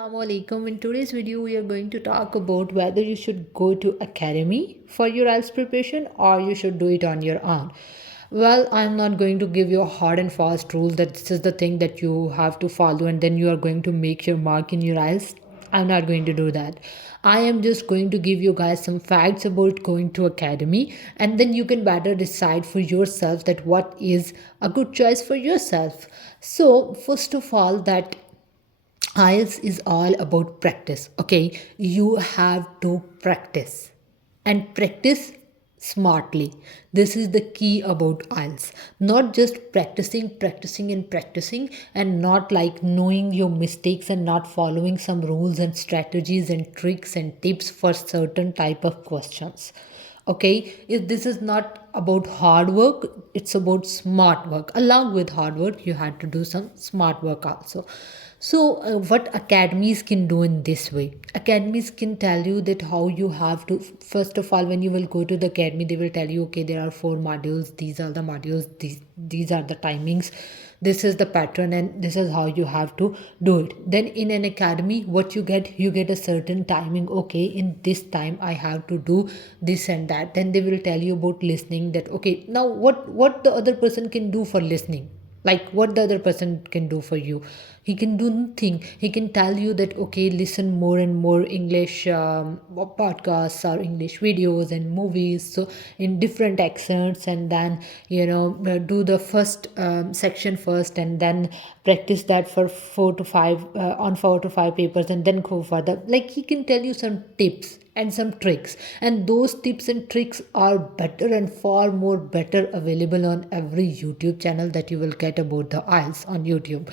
Assalamualaikum. In today's video, we are going to talk about whether you should go to academy for your IELTS preparation or you should do it on your own. Well, I'm not going to give you a hard and fast rule that this is the thing that you have to follow and then you are going to make your mark in your IELTS. I'm not going to do that. I am just going to give you guys some facts about going to academy and then you can better decide for yourself that what is a good choice for yourself. So, first of all, that IELTS is all about practice. Okay, you have to practice and practice smartly. This is the key about IELTS. Not just practicing, and not like knowing your mistakes and not following some rules and strategies and tricks and tips for certain type of questions. Okay, if this is not about hard work, it's about smart work. Along with hard work, you had to do some smart work also. So, what academies can do in this way? Academies can tell you that how you have to. First of all, when you will go to the academy, they will tell you, okay, there are four modules. These are the modules. These are the timings. This is the pattern, and this is how you have to do it. Then in an academy, what you get a certain timing. Okay, in this time I have to do this and that. Then they will tell you about listening. That okay, now what the other person can do for listening, like what the other person can do for you. He can do nothing. He can tell you that okay, listen more and more English podcasts or English videos and movies, so in different accents, and then do the first section first and then practice that for 4 to 5 on 4 to 5 papers and then go further. Like he can tell you some tips and some tricks, and those tips and tricks are better and far more better available on every YouTube channel that you will get about the IELTS on YouTube.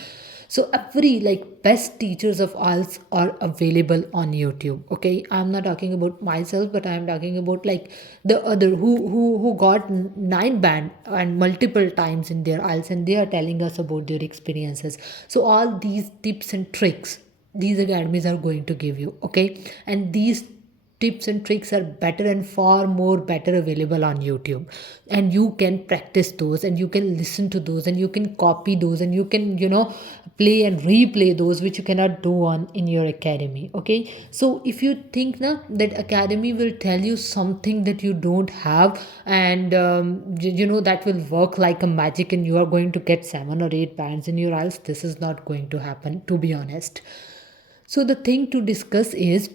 So every like best teachers of IELTS are available on YouTube. Okay, I'm not talking about myself, but I'm talking about like the other who got 9 band and multiple times in their IELTS, and they are telling us about their experiences. So all these tips and tricks, these academies are going to give you. Okay, and these tips and tricks are better and far more better available on YouTube, and you can practice those and you can listen to those and you can copy those and you can play and replay those which you cannot do on in your academy. Okay, so if you think now that academy will tell you something that you don't have, and that will work like a magic and you are going to get 7 or 8 bands in your IELTS, this is not going to happen, to be honest. So the thing to discuss is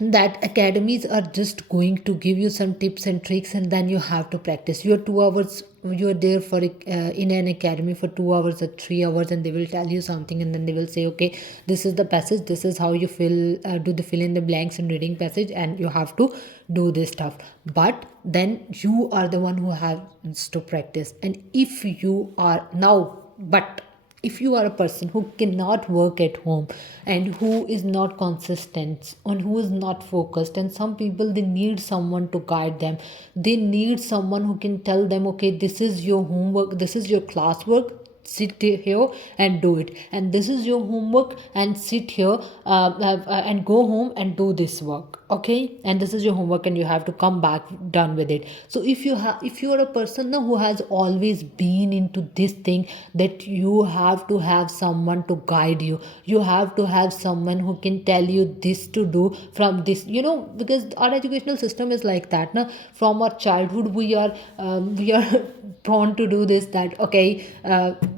that academies are just going to give you some tips and tricks and then you have to practice your 2 hours. You are there for in an academy for 2 hours or 3 hours, and they will tell you something and then they will say, okay, this is the passage, this is how you do the fill in the blanks and reading passage, and you have to do this stuff. But then you are the one who has to practice. And if you are now but if you are a person who cannot work at home and who is not consistent and who is not focused, and some people, they need someone to guide them, they need someone who can tell them, okay, this is your homework, this is your classwork, sit here and do it, and this is your homework and sit here and go home and do this work. Okay, and this is your homework and you have to come back done with it. So if you are a person now who has always been into this thing, that you have to have someone to guide you, you have to have someone who can tell you this to do from this, because our educational system is like that now. From our childhood we are prone to do this, that okay,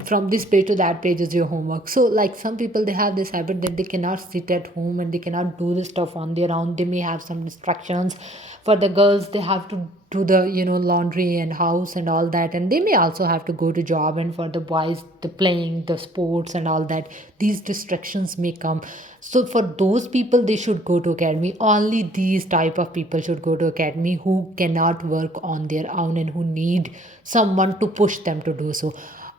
from this page to that page is your homework. So like some people, they have this habit that they cannot sit at home and they cannot do this stuff on their own. They may have some distractions. For the girls, they have to do the laundry and house and all that, and they may also have to go to job. And for the boys, the playing, the sports and all that, these distractions may come. So for those people, they should go to academy. Only these type of people should go to academy who cannot work on their own and who need someone to push them to do so.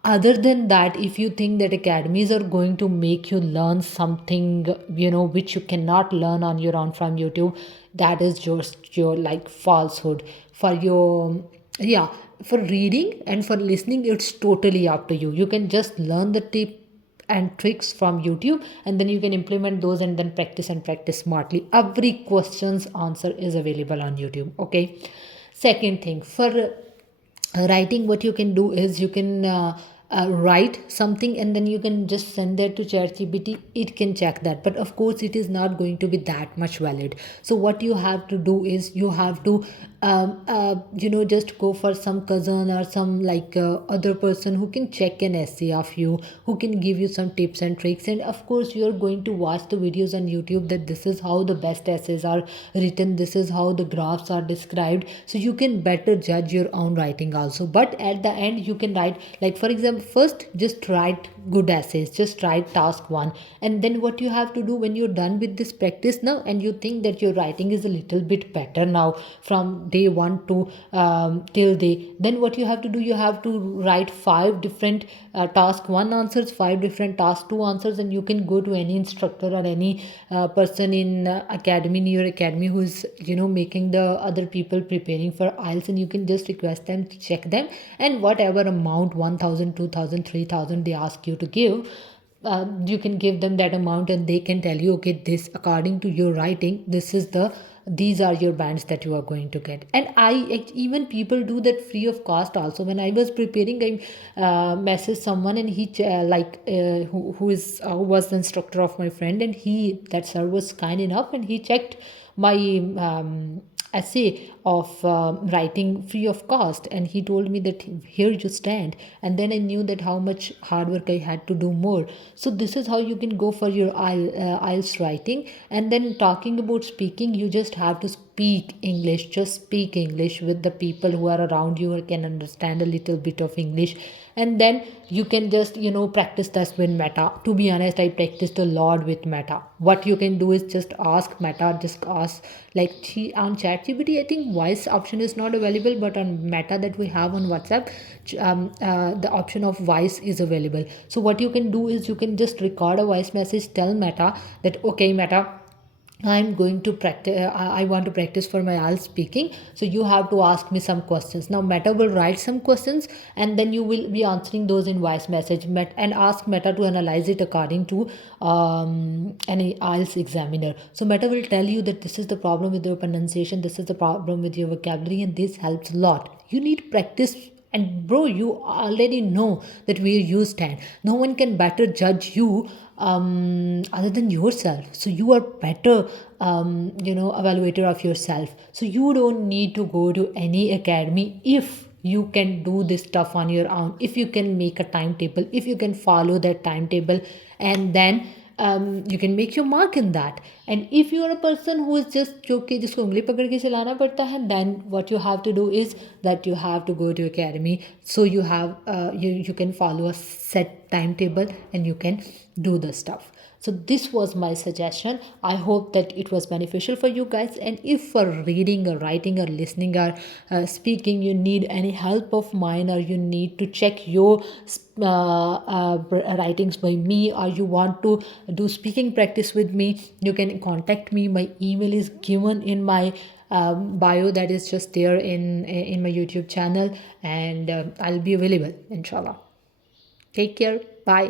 Other than that, if you think that academies are going to make you learn something which you cannot learn on your own from YouTube, that is just your like falsehood. For your yeah, for reading and for listening, it's totally up to you. You can just learn the tip and tricks from YouTube, and then you can implement those and then practice and practice smartly. Every question's answer is available on YouTube. Okay, second thing, for writing, what you can do is you can write something and then you can just send that to ChatGPT, it can check that, but of course it is not going to be that much valid. So what you have to do is you have to just go for some cousin or some like other person who can check an essay of you, who can give you some tips and tricks. And of course you are going to watch the videos on YouTube that this is how the best essays are written, this is how the graphs are described, so you can better judge your own writing also. But at the end you can write, like for example, first just write good essays, just write task one, and then what you have to do when you're done with this practice now and you think that your writing is a little bit better now from day one to till day, then what you have to do, you have to write five different task one answers, five different task two answers, and you can go to any instructor or any person in academy, in your academy, who's making the other people preparing for IELTS, and you can just request them to check them, and whatever amount 1000, 2000, 3000 they ask you to give, you can give them that amount and they can tell you, okay, this according to your writing, this is the these are your bands that you are going to get. And even people do that free of cost also. When I was preparing, I messaged someone and he who was the instructor of my friend, and that sir was kind enough and he checked my essay of writing free of cost, and he told me that here you stand. And then I knew that how much hard work I had to do more. So this is how you can go for your IELTS writing. And then talking about speaking, you just have to speak English, just speak English with the people who are around you or can understand a little bit of English. And then you can just practice this with Meta. To be honest, I practiced a lot with Meta. What you can do is just ask Meta, just ask, like on ChatGPT I think voice option is not available, but on Meta that we have on WhatsApp, the option of voice is available. So what you can do is you can just record a voice message, tell Meta that, okay Meta, I'm going to practice. I want to practice for my IELTS speaking. So you have to ask me some questions. Now Meta will write some questions, and then you will be answering those in voice message. And ask Meta to analyze it according to any IELTS examiner. So Meta will tell you that this is the problem with your pronunciation, this is the problem with your vocabulary, and this helps a lot. You need practice. And bro, you already know that where you stand. No one can better judge you other than yourself. So you are better evaluator of yourself. So you don't need to go to any academy if you can do this stuff on your own, if you can make a timetable, if you can follow that timetable, and then you can make your mark in that. And if you are a person who is just जो कि जिसको उंगली पकड़ के चलाना पड़ता है, then what you have to do is that you have to go to academy. So you have you can follow a set timetable and you can do the stuff. So this was my suggestion. I hope that it was beneficial for you guys. And if for reading or writing or listening or speaking you need any help of mine, or you need to check your writings by me, or you want to do speaking practice with me, you can contact me. My email is given in my bio, that is just there in my YouTube channel, and I'll be available inshallah. Take care. Bye.